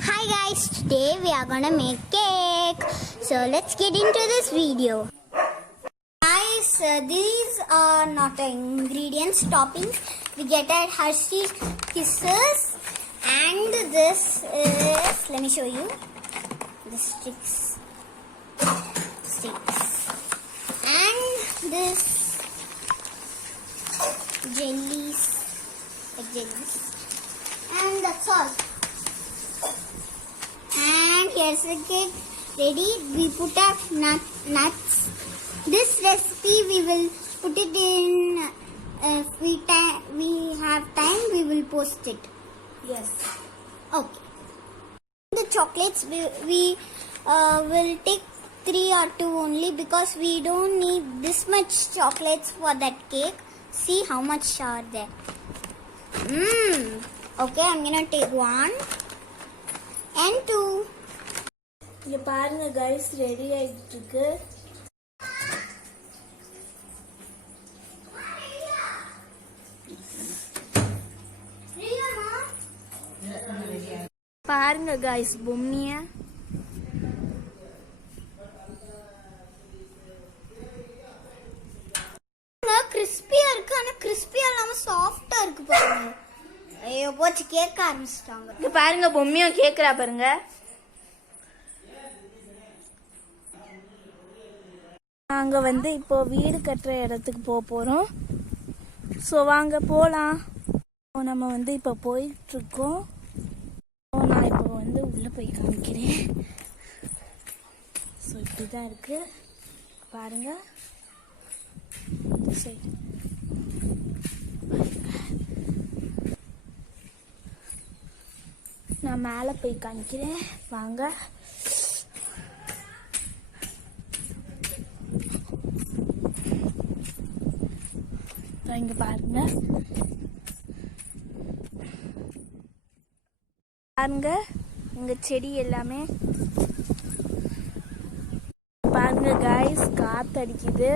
Hi guys, today we are gonna make cake. So let's get into this video. Guys, these are not ingredients, toppings. We get at Hershey's Kisses, and this is, let me show you, the sticks, and this jellies, and that's all. And here's the cake ready. We put up nuts. This recipe we will put it in. If we have time, we will post it. Yes. Okay. The chocolates we will take 3 or 2 only, because we don't need this much chocolates for that cake. See how much are there. Okay, I'm gonna take 1 and 2. இங்க பாருங்க guys, ready ஆயிட்டு இருக்கு. பாருங்க guys, பொம்மிய கிறிஸ்பியா இருக்கு, ஆனா கிறிஸ்பியா இல்லாம சாஃப்ட்டா இருக்கு பாருங்க. ஐயோ போச்சு, கேட்க ஆரம்பிச்சிட்டாங்க. இங்க பாருங்க, பொம்மியும் கேக்குறா பாருங்க. நாங்க வந்து இப்போ வீடு கட்டுற இடத்துக்கு போறோம். ஸோ வாங்க போலாம். நம்ம வந்து இப்போ போயிட்டு இருக்கோம். நான் இப்போ வந்து உள்ள போய் காமிக்கிறேன். ஸோ இப்படிதான் இருக்கு பாருங்க. சரி, நான் மேலே போய் காமிக்கிறேன் வாங்க. இங்க பாருங்க பாருங்க, இங்க செடி எல்லாமே பாருங்க கைஸ், காத்து அடிக்குது.